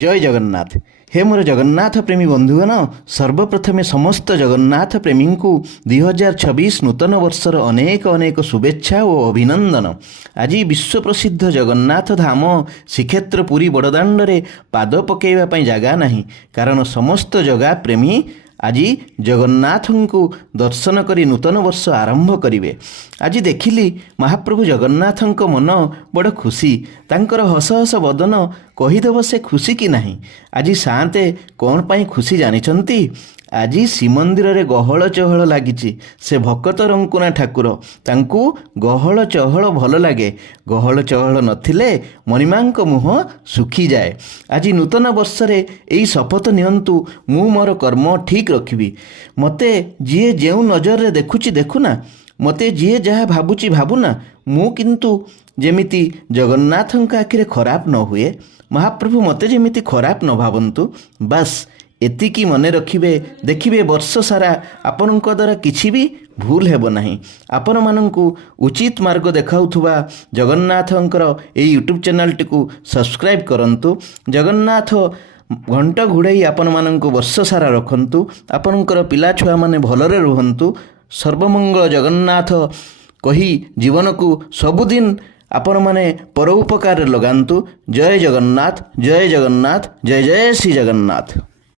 जय जगन्नाथ। हे मोर जगन्नाथ प्रेमी बंधुगण, सर्वप्रथमे समस्त जगन्नाथ प्रेमी को 2026 नूतन वर्षर अनेक अनेक शुभेच्छा और अभिनंदन। आज विश्व प्रसिद्ध जगन्नाथ धाम श्रीक्षेत्र पुरी बड़दाण्डे पाद पकईवा जगह नहीं, कारण समस्त जगह प्रेमी आज जगन्नाथ को दर्शन करी नूतन वर्ष आरंभ करेंगे। आज देखिली महाप्रभु जगन्नाथ मन बड़ खुशी, तांकर हस हस बदन कहीदेव से खुशी कि नहीं। आज साते कौन पाई खुशी जानिछंती? आज श्रीमंदिर रे गहल चहल लगी, से भक्त रंकुना ठाकुर तांकू गहल चहल भल लगे। गहल चहल नथिले मणिमांक मुह सुखी जाए। आज नूतन वर्ष रे एई शपथ नियंतु, मु मोर कर्म ठीक रखिबी। मते जीए जेउ नजर रे देखुची देखुना, मते जीए जहा भाबुची भाबुना, मु किंतु जेमिति जगन्नाथंक आखिरे खराब न हुए, महाप्रभु मते जेमिति खराब न भावंतु। बस एतिकी मने रखिबे, देखिबे वर्ष सारा आपनक द्वारा किछि भी भूल हेब नहीं। आपण मानंकु उचित मार्ग देखाउथुबा जगन्नाथंकर एई यूट्यूब चैनल टिकु सब्सक्राइब करंतु। जगन्नाथ घंटा घुड़ाई आपण मानंकु वर्ष सारा रखंतु। आपणकर पिला छुआ माने भलरे रुहंतु। सर्वमंगल जगन्नाथ कही जीवन को सबुदिन आपण माने परोपकार लगांतु। जय जगन्नाथ, जय जगन्नाथ, जय जय श्री जगन्नाथ।